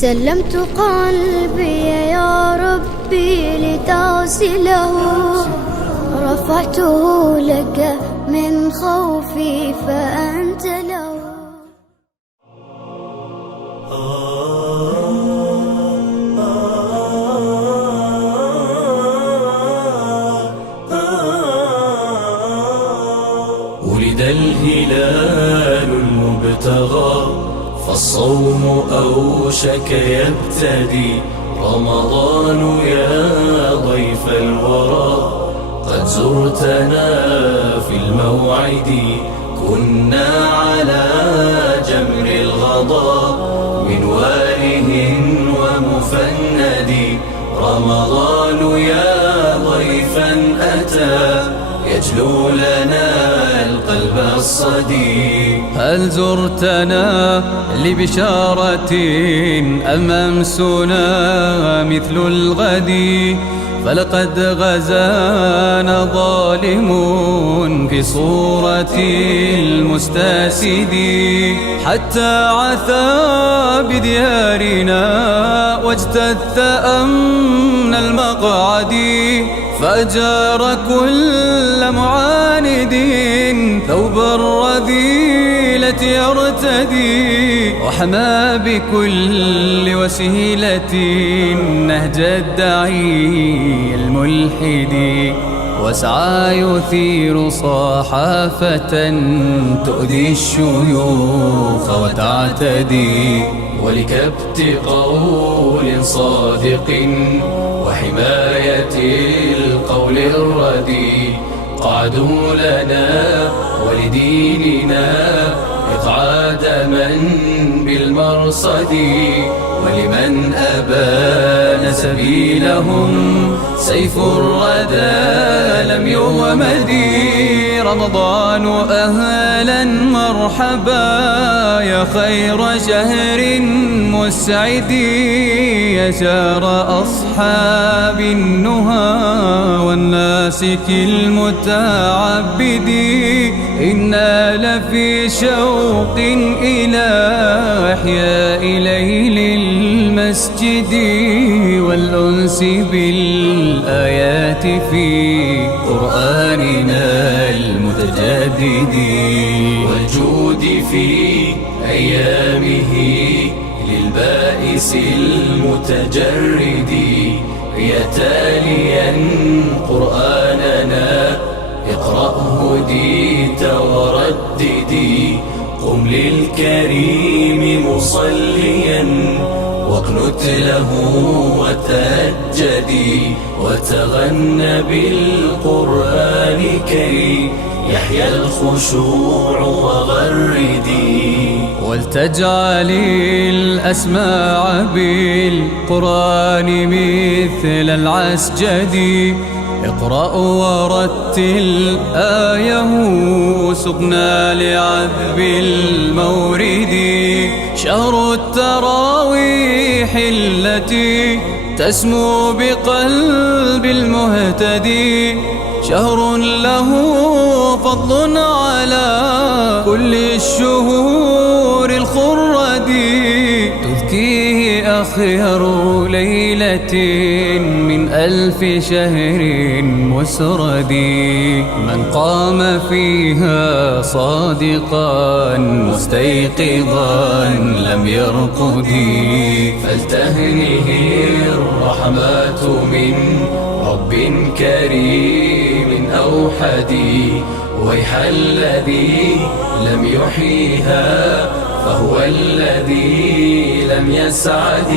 سلمت قلبي يا ربي لتغسله، رفعته لك من خوفي فأنت له. ولد الهلال المبتغى فالصوم أوشك يبتدي، رمضان يا ضيف الورى قد زرتنا في الموعد، كنا على جمر الغضا من واله ومفند، رمضان يا ضيفا أتى يجلو لنا القلب الصدي. هل زرتنا لبشارة أم أمسنا مثل الغد؟ فلقد غزانا ظالم في صورة المستسد، حتى عثى بديارنا واجتث أمن المقعد، فأجار كل معاند ثوب الرذيلة يرتدي، وحمى بكل وسيلة نهج الداعي الملحد، وسعى يثير صحافة تؤذي الشيوخ وتعتدي، ولكبت قول صادق وحماية القول الردي، قعدوا لنا ولديننا إقعاد من بالمرصد، ولمن أبان سبيلهم سيف الردى لم يومد. رمضان أهلا مرحبا يا خير شهر مسعد، يا شهر أصحاب النهى والناسك المتعبد، إنا لفي شوق إلى إحياء ليل المسجد والأنس بالآيات في قرآننا المتجدد، والجود في أيامه للبائس المتجرد، يا تاليا قرآننا اقرأه هديت ورددي، قم للكريم مصليا واقنت له وتهجدي، وتغن بالقرآن كي يحيى الخشوع وغردي، ولتجعل الأسماع بالقرآن مثل العسجد، اقرأ ورتل آيه سقنا لعذب المورد، شهر التراويح التي تسمو بقلب المهتدي، شهر له فضل على كل الشهور الخرد، تذكيه أخير ليلة من 1000 شهر مسرد، من قام فيها صادقا مستيقظا لم يرقد، فلتهنه الرحمات من رب كريم أوحد، ويح الذي لم يحييها فهو الذي لم يسعد،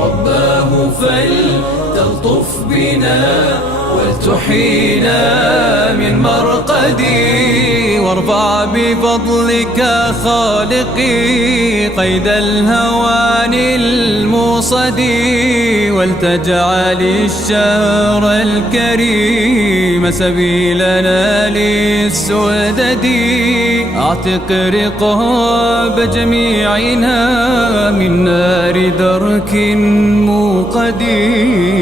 رباه فلتلطف بنا ولتحيينا من مرقدي، وارفع بفضلك خالقي قيد الهوان الموصد، ولتجعل الشهر الكريم سبيلنا للسؤدد، اعتق رقاب جميعنا من نار درك موقد،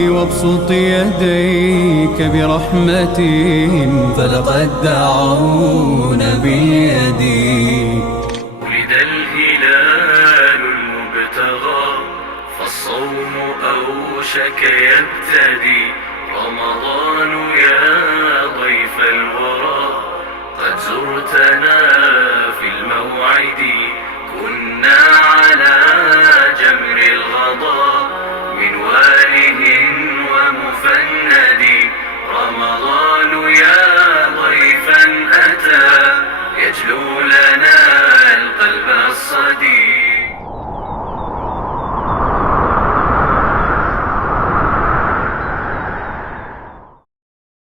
وابسط يديك برحمة فلقد دعونا باليد. ولد الهلال المبتغى فالصوم أوشك يبتدي، رمضان يا ضيف الورى قد زرتنا في الموعد